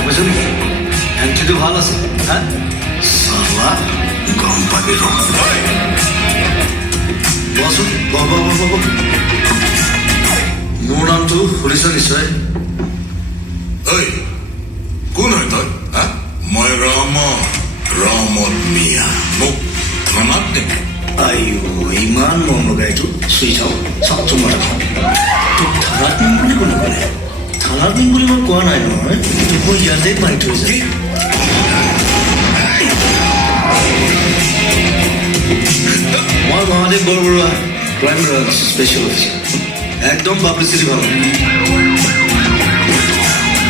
বেয়া পাইছ নেকি এণ্ট্ৰিটো ভাল আছে হা চালা গম পাবি ৰ বচোন মোৰ নামটো শুনিছ নিশ্চয় ঐ কোন হয় তই হা মই ৰামত মিয়া মোক থানাত দেখে আইও ইমান মন লগাইটো চুই চাওঁ চাওঁ তোমাৰ তোক থানাত নিম বুলি কোনে ক'লে থানাত নিম বুলি মই কোৱা নাই নহয় তোক মই ইয়াতে মাৰি থৈছে মই Mahadev Borborua crime branch special officer একদম পাব্লিচিটি ভাল